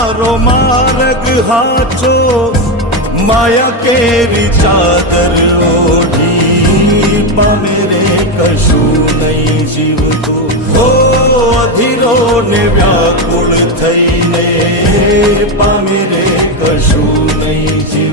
તારો માર્ગ હાચો માયા કેરી ચાદર ઓઢી પામે રે કશું નહીં જીવતો હો અધીરો ને વ્યાકુળ થઈને પામે રે કશું નહીં જીવતો